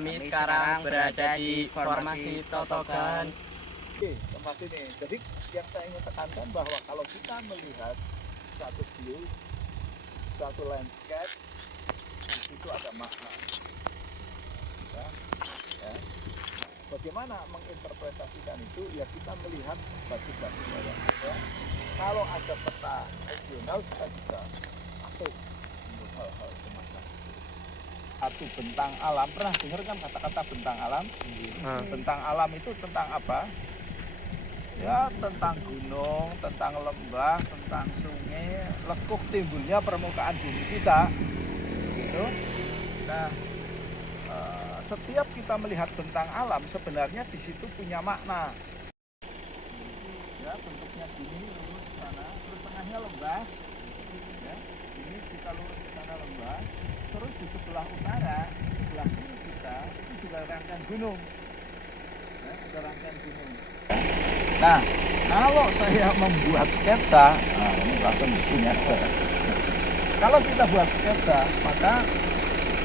Kami sekarang berada di formasi Totogan. Oke, tempat ini. Jadi yang saya ingin tekankan bahwa kalau kita melihat satu view, satu landscape, itu ada makna. Ya, ya. Bagaimana menginterpretasikan itu? Ya kita melihat batu-batu yang ada. Kalau ada peta regional kita bisa atur untuk hal-hal semacam itu. Satu bentang alam, pernah dengar kan kata-kata bentang alam? Bentang alam itu tentang apa? Ya tentang gunung, tentang lembah, tentang sungai, lekuk timbulnya permukaan bumi kita, gitu. Nah, setiap kita melihat bentang alam sebenarnya di situ punya makna. Ya bentuknya gini lurus ke sana, terus tengahnya lembah. Ya, ini kita lurus ke sana lembah. Terus di sebelah utara, sebelah kiri kita itu juga rangkaian gunung. Ya, ada rangkaian gunung. Nah, kalau saya membuat sketsa, nah ini langsung di sini aja. Kalau kita buat sketsa, maka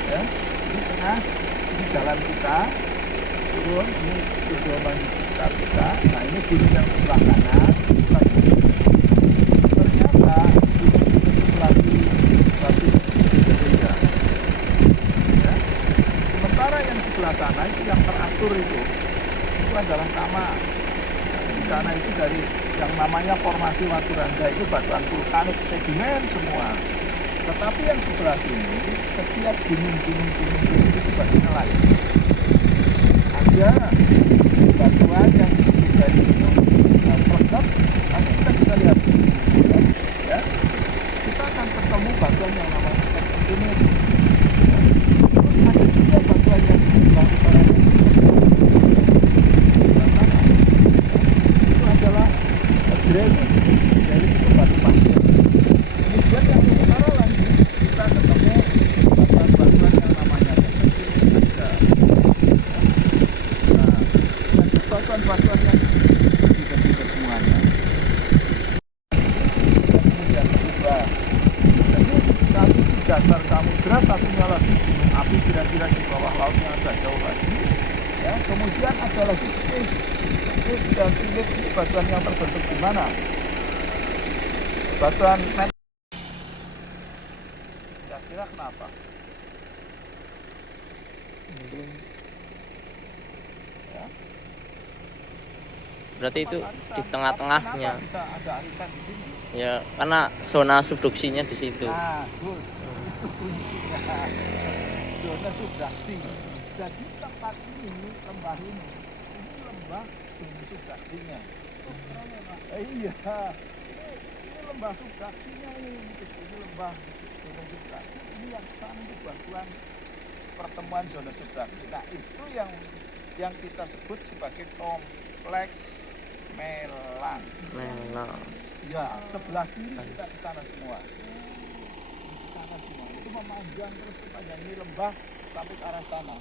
ya, ini tengah, ini jalan kita, turun, ini tujuan kita. Nah ini gunung yang sebelah kanan, lagi. Ternyata gunung itu lagi berbeda. Ya. Sementara yang sebelah sana itu yang teratur itu adalah sama. Di sana itu dari yang namanya formasi Waturanda itu batuan vulkanik sedimen semua. Tetapi yang sebelah sini setiap gunung itu batunya lain. Ada batuan yang disebut dari gunung Pelekat, nanti kita bisa lihat. Ya, kita akan ketemu batuan yang namanya Serpentinit. Terus ada juga batuan yang di sebelah utara. Adalah granit dari itu batu pasir. Kemudian yang utara lagi kita ketemu batuan-batuan yang namanya juga. Nah, batuan-batuan yang berbeda-beda semuanya. Kemudian berubah. Jadi satu di dasar samudra, satunya lagi gunung api kira-kira di bawah laut yang agak jauh lagi. Ya, kemudian ada lagi space dan tilik, ini batuan yang terbentuk di mana? Batuan kira-kira kenapa? Ya. Berarti itu di tengah-tengahnya. Kenapa bisa ada arisan di sini? Ya, karena zona subduksinya di situ. Nah, good. Itu kuncinya. Zona subduksi. Jadi tempat ini, lembah ini lembah zona subduksinya. Iya. Ini lembah subduksinya ini lembah zona subduksi. Ini yang sana itu batuan pertemuan zona subduksi. Nah itu yang kita sebut sebagai kompleks Melans. Ya sebelah kiri kita ke sana semua. Ke sana semua. Itu memanjang terus sepanjang ini lembah sampai ke arah sana.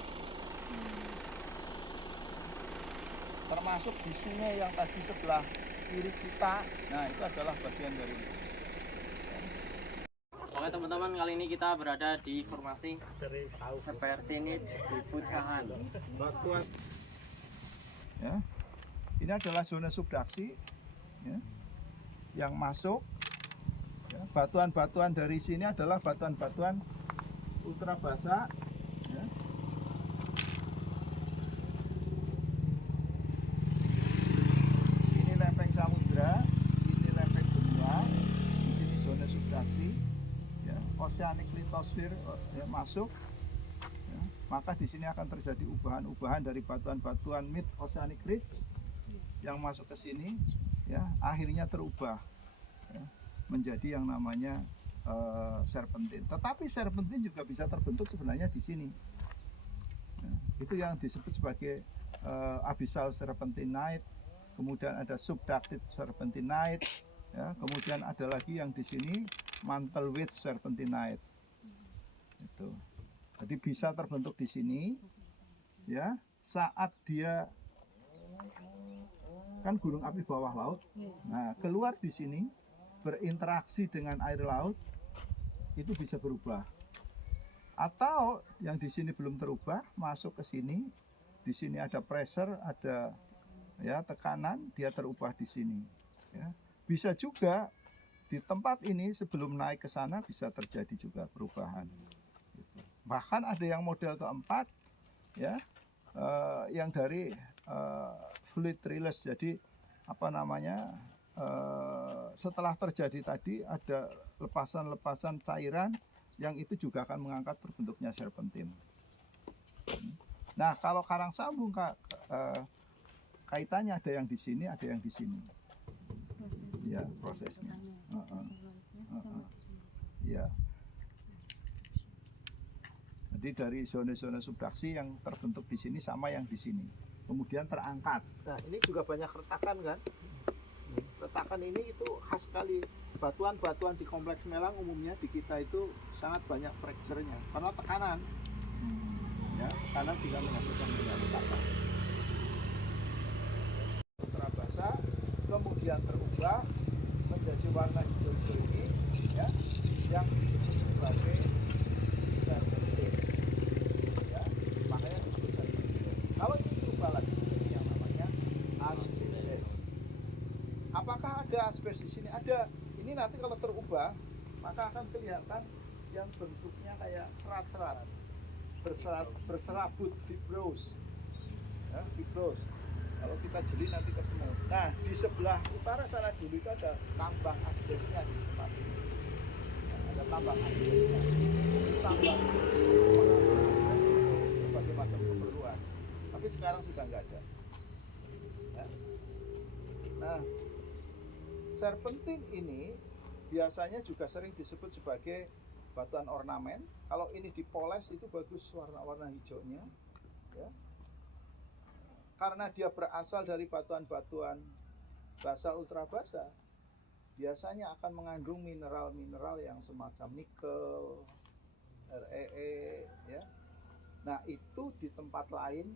Termasuk di sungai yang tadi sebelah kiri kita. Nah itu adalah bagian dari itu. Oke teman-teman, kali ini kita berada di formasi Serpentinit di Pucahan. Ya. Ini adalah zona subduksi ya, yang masuk. Ya, batuan-batuan dari sini adalah batuan-batuan ultra basa. Ya. Ini lempeng samudra, ini lempeng benua. Di sini zona subduksi. Ya, oceanic lithosphere ya, masuk. Ya, maka di sini akan terjadi ubahan-ubahan dari batuan-batuan mid oceanic ridge yang masuk ke sini, ya akhirnya terubah ya, menjadi yang namanya serpentin. Tetapi serpentin juga bisa terbentuk sebenarnya di sini. Ya, itu yang disebut sebagai abyssal serpentinite. Kemudian ada subducted serpentinite. Ya, kemudian ada lagi yang di sini mantle wedge serpentinite. Itu. Jadi bisa terbentuk di sini. Ya, saat dia kan gunung api bawah laut. Nah, keluar di sini berinteraksi dengan air laut itu bisa berubah. Atau yang di sini belum terubah, masuk ke sini, di sini ada pressure, ada ya tekanan, dia terubah di sini. Ya. Bisa juga di tempat ini sebelum naik ke sana bisa terjadi juga perubahan. Gitu. Bahkan ada yang model keempat, ya, yang dari fluid release. Jadi apa namanya? Setelah terjadi tadi ada lepasan-lepasan cairan yang itu juga akan mengangkat terbentuknya serpentin. Nah, kalau karang sambung kaitannya ada yang di sini, ada yang di sini. Ya, prosesnya. Ya. Jadi dari zona-zona subduksi yang terbentuk di sini sama yang di sini. Kemudian terangkat. Nah, ini juga banyak retakan kan? Retakan ini itu khas sekali. Batuan-batuan di kompleks Melang umumnya di kita itu sangat banyak fracture-nya karena tekanan. Ya, tekanan juga menghasilkan banyak retakan. Ultrabasa kemudian terubah menjadi warna hijau-hijau ini, ya, yang disebut sebagai serpentin. Ya, makanya disebut serpentin. Kalau ini berubah lagi yang namanya asbesis. Apakah ada asbes di sini? Ada. Ini nanti kalau terubah, maka akan kelihatan yang bentuknya kayak serat-serat, berserabut, fibros. Ya, fibros. Kalau kita jeli nanti ketemu. Nah, di sebelah utara sana dulu itu ada tambang asbesnya di tempat ini. Nah, ada tambang asbesnya. Tambang berbagai macam keperluan. Tapi sekarang sudah nggak ada. Ya. Nah, serpentin ini biasanya juga sering disebut sebagai batuan ornamen. Kalau ini dipoles itu bagus warna-warna hijaunya, ya. Karena dia berasal dari batuan-batuan basa ultrabasa, biasanya akan mengandung mineral-mineral yang semacam nikel, REE, ya. Nah, itu di tempat lain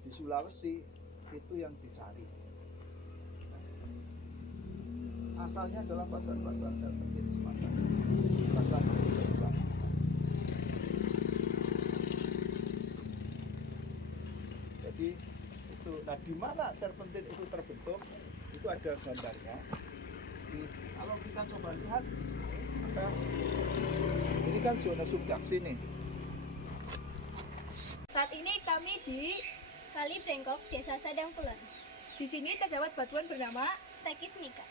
di Sulawesi itu yang dicari. Asalnya adalah batuan-batuan serpentin semacam batuan ultrabasa. Jadi itu, nah di mana serpentin itu terbentuk itu ada gambarnya. Kalau kita coba lihat di sini, maka ini kan zona subduksi nih. Saat ini kami di Kali Brengkok, Desa Sadang Kulon. Di sini terdapat batuan bernama Sekismika.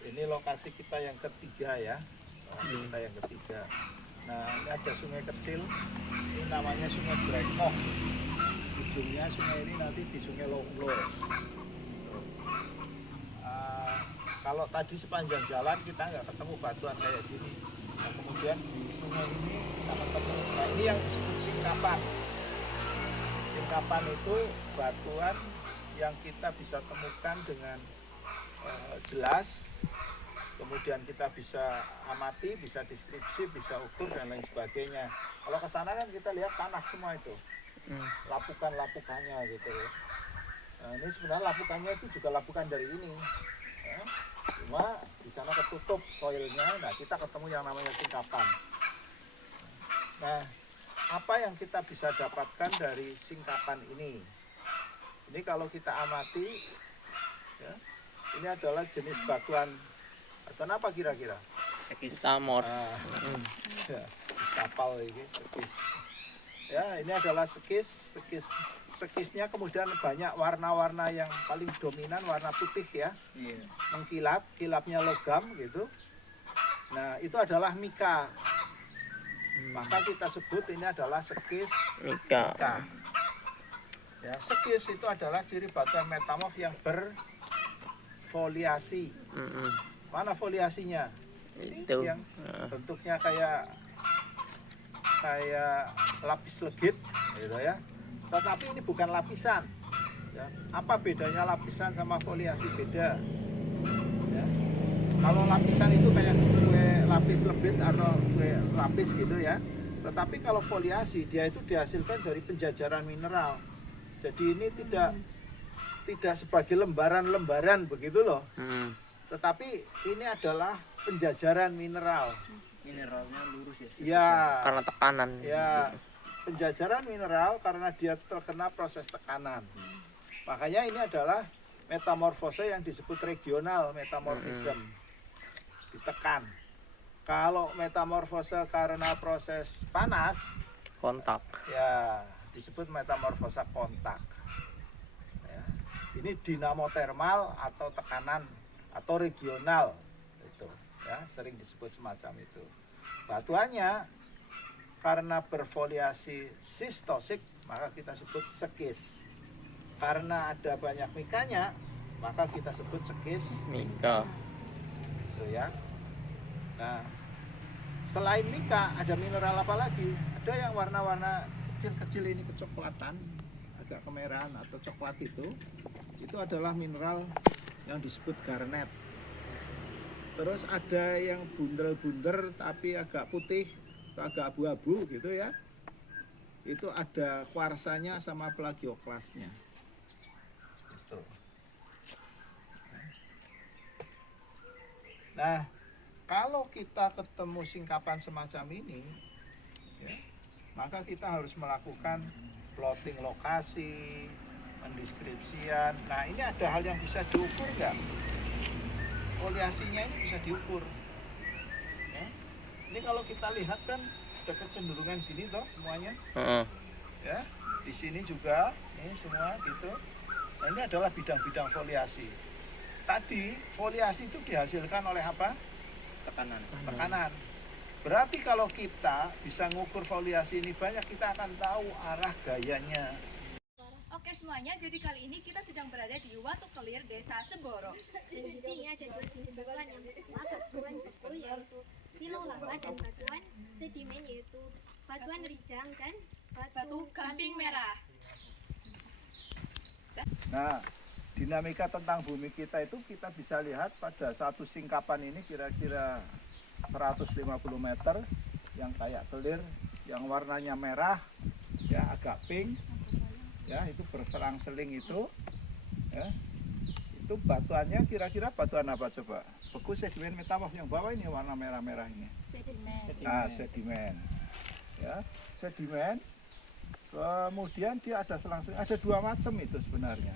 Ini lokasi kita yang ketiga ya, lokasi kita yang ketiga. Nah, ini ada sungai kecil, ini namanya Sungai Brengkok. Ujungnya sungai ini nanti di Sungai Longlor. Kalau tadi sepanjang jalan kita nggak ketemu batuan kayak gini. Nah, kemudian di sungai ini kita ketemu. Nah, ini yang disebut singkapan. Singkapan itu batuan yang kita bisa temukan dengan jelas. Kemudian kita bisa amati, bisa deskripsi, bisa ukur dan lain sebagainya. Kalau ke sana kan kita lihat tanah semua itu, lapukan-lapukannya gitu. Nah, ini sebenarnya lapukannya itu juga lapukan dari ini. Ya. Cuma di sana ketutup soilnya. Nah, kita ketemu yang namanya singkapan. Nah, apa yang kita bisa dapatkan dari singkapan ini? Ini kalau kita amati, ya, ini adalah jenis batuan. Kenapa kira-kira? Sekis tamor. Ya, kapal ini sekis. Ya, ini adalah sekis. Sekisnya kemudian banyak warna-warna yang paling dominan warna putih ya. Yeah. Mengkilat, kilapnya logam gitu. Nah, itu adalah mika. Maka kita sebut ini adalah sekis mika. Ya, sekis itu adalah ciri batuan metamorf yang berfoliasi. Mana foliasinya? Itu yang bentuknya kayak lapis legit gitu ya. Tetapi ini bukan lapisan ya. Apa bedanya lapisan sama foliasi? Beda ya. Kalau lapisan itu kayak kue lapis legit atau kue lapis gitu ya. Tetapi kalau foliasi dia itu dihasilkan dari penjajaran mineral. Jadi ini tidak sebagai lembaran-lembaran begitu loh. tetapi ini adalah penjajaran mineral. Mineralnya lurus ya. Ya, Karena tekanan. ya, penjajaran mineral karena dia terkena proses tekanan. Makanya ini adalah metamorfose yang disebut regional metamorfism. Ditekan. Kalau metamorfose karena proses panas, Kontak. ya disebut metamorfosa kontak. Ya, ini dinamotermal atau tekanan atau regional, itu ya sering disebut semacam itu. Batuannya karena berfoliasi sistosik maka kita sebut sekis. Karena ada banyak mikanya maka kita sebut sekis Mika. gitu ya. Nah, selain mika ada mineral apa lagi? Ada yang warna-warna kecil-kecil ini kecoklatan, agak kemerahan atau coklat itu adalah mineral yang disebut garnet. Terus ada yang bundel-bundel tapi agak putih atau agak abu-abu gitu ya. Itu ada kuarsanya sama plagioklasnya. Gitu. Nah, kalau kita ketemu singkapan semacam ini, ya, maka kita harus melakukan plotting lokasi, mendeskripsian. Nah, ini ada hal yang bisa diukur nggak? Foliasinya ini bisa diukur. Ya. Ini kalau kita lihat kan ada kecenderungan gini toh semuanya. Ya, di sini juga, ini semua gitu. Nah, ini adalah bidang-bidang foliasi. Tadi foliasi itu dihasilkan oleh apa? Tekanan. Tekanan. Berarti kalau kita bisa ngukur foliasi ini banyak, kita akan tahu arah gayanya. Oke semuanya, jadi kali ini kita sedang berada di Watu Kelir, Desa Seboro. Dan di sini ada dua jenis batuan. Yang pertama batuan beku yaitu pilau lava, dan batuan sedimen yaitu batuan rijang dan Batu gamping merah. Nah, dinamika tentang bumi kita itu kita bisa lihat pada satu singkapan ini kira-kira 150 meter yang kayak kelir, yang warnanya merah, ya agak pink, ya itu berselang-seling itu, ya, itu batuannya kira-kira batuan apa coba? Beku sedimen metamorf yang bawah ini warna merah-merah ini. Sedimen. Nah, sedimen, ya sedimen. Kemudian dia ada selang-seling, ada dua macam itu sebenarnya.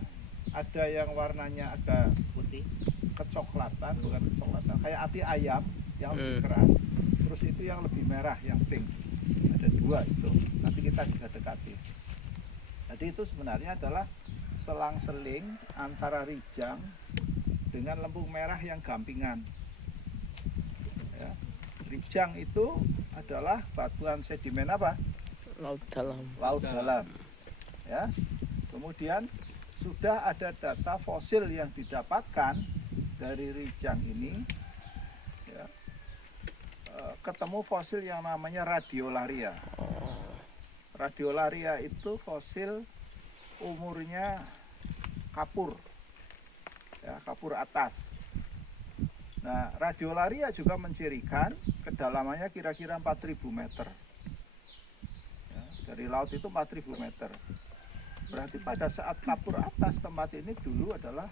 Ada yang warnanya agak Putih. kecoklatan, bukan kecoklatan, kayak ati ayam yang lebih keras. Terus itu yang lebih merah, yang pink. Ada dua itu. Nanti kita bisa dekati. Jadi itu sebenarnya adalah selang-seling antara rijang dengan lembu merah yang gampingan. Ya. Rijang itu adalah batuan sedimen apa? Laut dalam. Laut dalam. Ya. Kemudian sudah ada data fosil yang didapatkan dari rijang ini, ya, ketemu fosil yang namanya radiolaria. Radiolaria itu fosil umurnya kapur, ya, kapur atas. Nah, radiolaria juga mencirikan kedalamannya kira-kira 4.000 meter. Ya, dari laut itu 4.000 meter. Berarti pada saat kapur atas tempat ini dulu adalah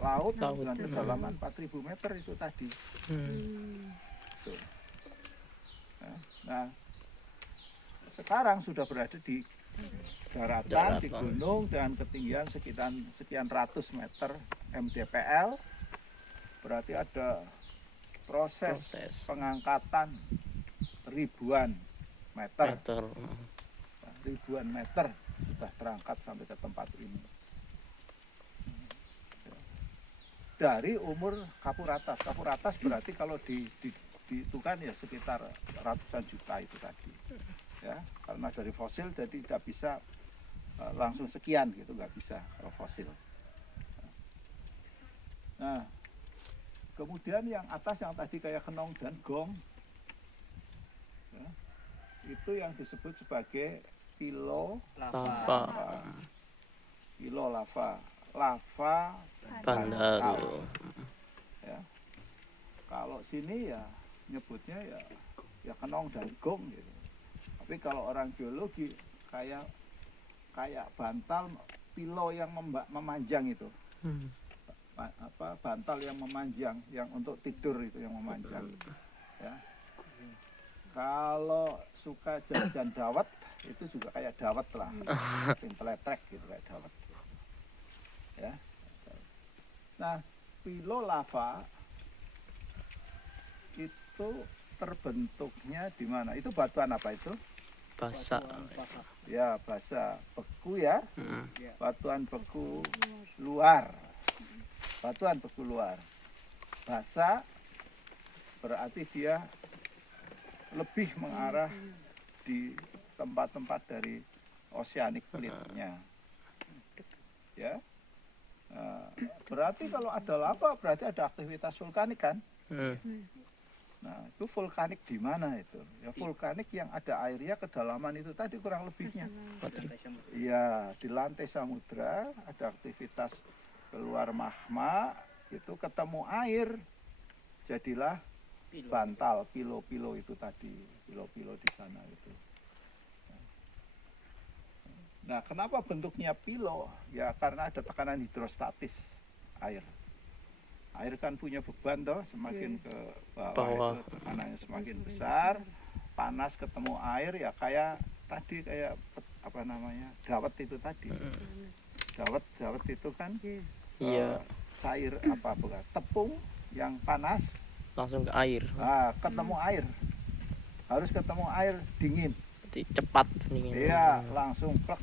laut dengan kedalaman 4.000 meter itu tadi. Tuh. Nah, sekarang sudah berada di daratan, di gunung dengan ketinggian sekian ratus meter mdpl. Berarti ada proses pengangkatan ribuan meter. Ribuan meter sudah terangkat sampai ke tempat ini. Dari umur kapur atas. Kapur atas berarti kalau dihitungan ya sekitar ratusan juta itu tadi. Ya, karena dari fosil jadi tidak bisa langsung sekian gitu, nggak bisa kalau fosil. Nah, kemudian yang atas yang tadi kayak kenong dan gong, ya, itu yang disebut sebagai pilo Lava. Pilo lava. Lava Bandaru. Ya. Kalau sini ya nyebutnya ya kenong dan gong gitu. Tapi kalau orang geologi kayak bantal pilo yang memanjang itu. bantal yang memanjang, yang untuk tidur itu yang memanjang. Ya. Kalau suka jajan dawet, itu juga kayak dawet lah, pinteletrek gitu kayak dawet. Ya. Nah, pilo lava itu terbentuknya di mana? Itu batuan apa itu? Basa. Ya, basa beku ya. Mm. Batuan beku luar. Batuan beku luar. Basa berarti dia lebih mengarah di tempat-tempat dari oceanic plate-nya. Ya. Berarti kalau ada lava berarti ada aktivitas vulkanik kan? Mm. Nah, itu vulkanik di mana itu? Ya vulkanik yang ada airnya kedalaman itu tadi kurang lebihnya. Iya, di lantai samudra ada aktivitas keluar magma, itu ketemu air. Jadilah bantal pilo-pilo itu tadi, pilo-pilo di sana itu. Nah, kenapa bentuknya pilo? Ya karena ada tekanan hidrostatis air. Air kan punya beban toh, semakin ke bawah itu tekanannya semakin besar, panas ketemu air ya kayak tadi kayak apa namanya dawet itu tadi. Dawet itu kan cair apa bukan tepung yang panas Langsung ke air. ketemu air, harus ketemu air dingin. Jadi cepat dingin. Iya, langsung plek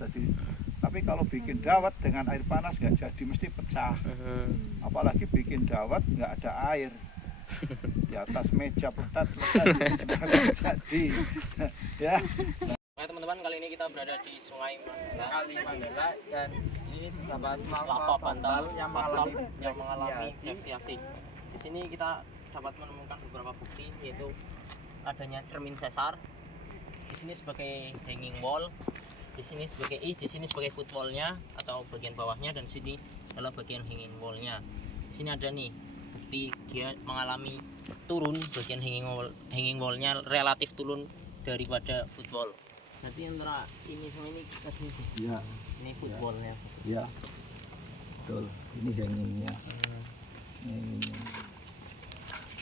jadi. Tapi kalau bikin dawet dengan air panas nggak jadi, mesti pecah. Apalagi bikin dawet nggak ada air. Di atas meja pelekat nggak jadi. Ya. Nah teman-teman, kali ini kita berada di Sungai Mandala dan ini terdapat lava bantal yang mengalami fleksiasi. Di sini kita dapat menemukan beberapa bukti, yaitu adanya cermin sesar. Di sini sebagai hanging wall, di sini sebagai footwallnya atau bagian bawahnya, dan sini adalah bagian hanging wallnya. Di sini ada nih bukti dia mengalami turun, bagian hanging wallnya relatif turun daripada footwall. Berarti antara ini sama ini tadi Iya. ini footwallnya. Iya. Betul. Ini hangingnya.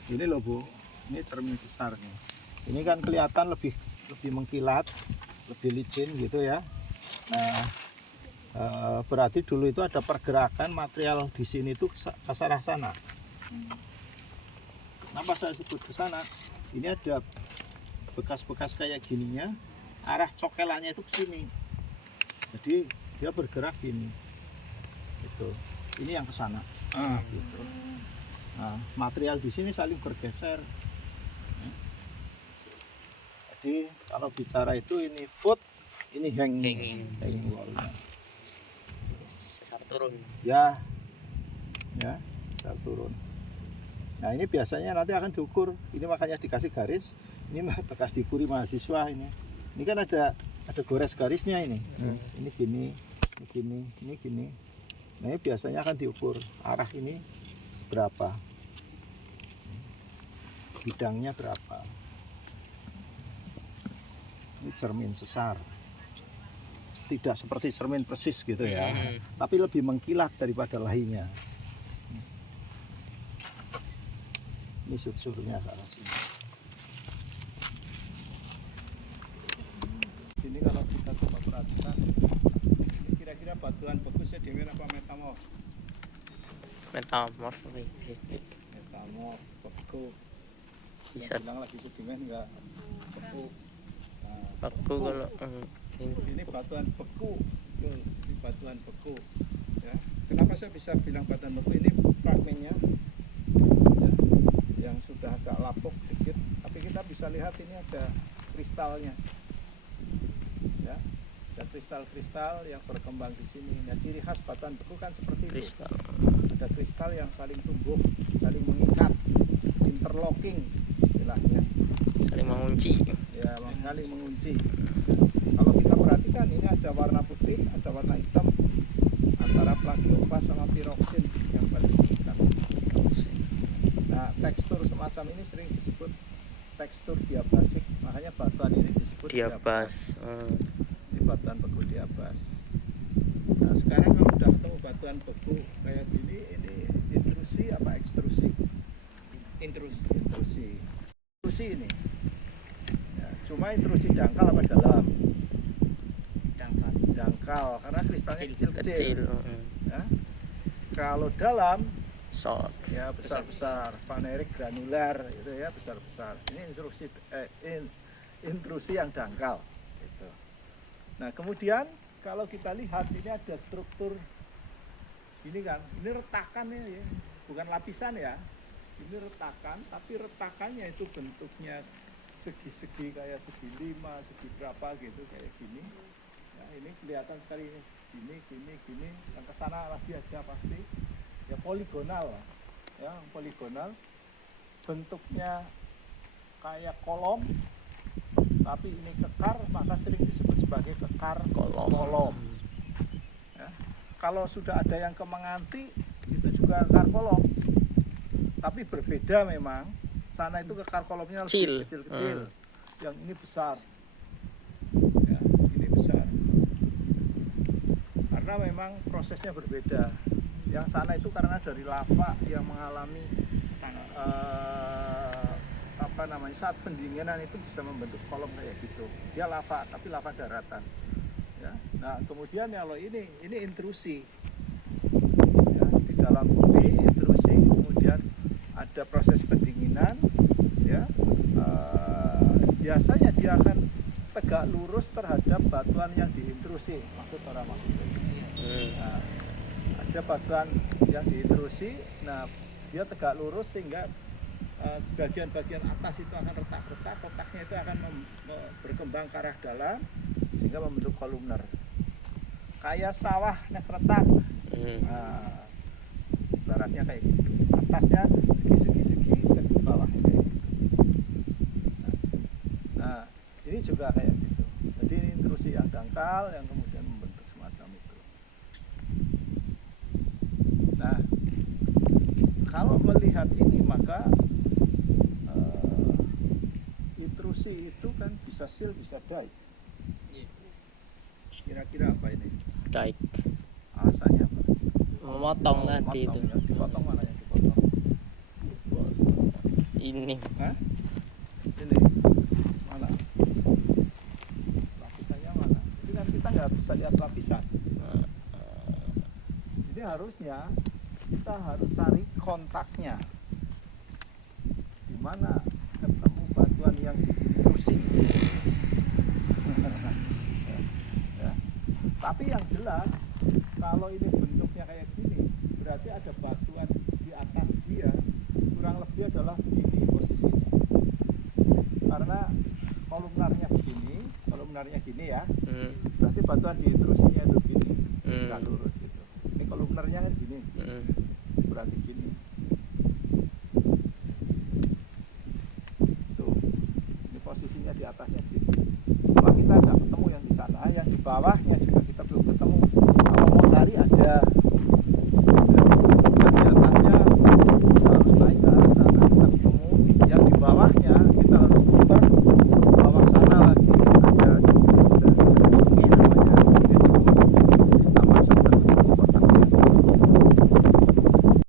Ini loh Bu, ini cermin sesar nih. Ini kan kelihatan lebih mengkilat, lebih licin gitu ya. Nah, berarti dulu itu ada pergerakan material di sini tuh ke arah sana. Kenapa saya sebut ke sana? Ini ada bekas-bekas kayak gininya, arah cokelannya itu ke sini. Jadi dia bergerak gini. Gitu. Ini yang ke sana. Gitu. Nah, material di sini saling bergeser. Jadi kalau bicara itu ini foot, ini hanging wall-nya. Sesar turun. Ya, sesar turun. Nah ini biasanya nanti akan diukur. Ini makanya dikasih garis. Ini bekas dikuri mahasiswa ini. Ini kan ada gores garisnya ini. Ini gini, ini gini. Nah ini biasanya akan diukur arah ini berapa, bidangnya berapa. Ini cermin sesar, tidak seperti cermin persis gitu ya, tapi lebih mengkilat daripada lainnya. Ini sur-surnya ke arah sini. Sini kalau kita coba perhatikan, ini kira-kira batuan beku sedimen apa metamorf? Metamorf. Metamorf, beku. Bisa. Bilang lagi sedimen enggak? Beku. Beku kalau ini batuan beku. Ini batuan beku. Ya. Kenapa saya bisa bilang batuan beku? Ini fragmennya ya, yang sudah agak lapuk sedikit, tapi kita bisa lihat ini ada kristalnya. Ya. Ada kristal-kristal yang berkembang di sini. Nah, ciri khas batuan beku kan seperti kristal. itu. Ada kristal yang saling tumbuh, saling mengikat, interlocking istilahnya. Saling mengunci. Ya, saling mengunci. Kalau kita perhatikan ini ada warna putih, ada warna hitam antara plagiopa sama piroksin yang paling mengikat. Nah, tekstur semacam ini sering disebut tekstur diabasik. Makanya batuan ini disebut diabas. Ini batuan beku diabas. Nah, sekarang kalau udah ketemu batuan beku kayak gini, ini intrusi ini. Ya, cuma intrusi dangkal apa dalam? Dangkal, karena kristalnya Kecil. kecil-kecil. Ya. Kalau dalam Short. ya besar-besar, vanerik granular itu ya besar-besar. Ini intrusi yang dangkal. Gitu. Nah kemudian kalau kita lihat ini ada struktur ini kan, ini retakan ya, bukan lapisan ya. Ini retakan, tapi retakannya itu bentuknya segi-segi kayak segi 5, segi berapa gitu kayak gini. Ya, ini kelihatan sekali gini. Yang kesana lagi ada pasti. Ya poligonal, ya poligonal. Bentuknya kayak kolom, tapi ini kekar, maka sering disebut sebagai kekar kolom. Ya. Kalau sudah ada yang kemenganti, itu juga kekar kolom. Tapi berbeda memang. Sana itu kekar kolomnya lebih kecil-kecil. Yang ini besar. Ya, ini besar. Karena memang prosesnya berbeda. Yang sana itu karena dari lava yang mengalami saat pendinginan itu bisa membentuk kolom kayak gitu. Dia lava, tapi lava daratan. Ya. Nah kemudian kalau ini intrusi. Ya, di dalam bumi intrusi, kemudian ada proses pendinginan. Ya, biasanya dia akan tegak lurus terhadap batuan yang diintrusi. Maksud orang maksudnya. Nah, ada batuan yang diintrusi, nah dia tegak lurus sehingga bagian-bagian atas itu akan retak-retak, retaknya itu akan berkembang ke arah dalam sehingga membentuk kolumner. Kayak sawah nek retak. Nah, baratnya kayak gitu. Atasnya segi-segi dan bawahnya kayak gitu. Nah, ini juga kayak gitu. Jadi ini intrusi yang dangkal yang kemudian membentuk semacam itu. Nah, kalau melihat ini maka intrusi itu kan bisa sil, bisa dike. Kira-kira apa ini? Dike. Alasannya apa? Memotong tadi itu. Ya. Dipotong mana yang dipotong? Ini. Hah? Ini mana? Lapisannya mana? Jadi kan kita nggak bisa lihat lapisan. Jadi harusnya kita harus cari kontaknya. Di mana ketemu batuan yang diintrusi. Ya. Tapi yang jelas kalau ini bentuknya kayak gini, berarti ada batuan di atas dia, kurang lebih adalah begini posisinya. Karena kolumnarnya gini ya, berarti batuan diintrusinya itu gini, nggak lurus gitu. Ini kolumnarnya kan gini, berarti gini. Tuh, ini posisinya di atasnya gini. Cuma kita nggak ketemu yang di sana, yang di bawahnya juga kita belum ketemu. Kalau mau cari ada.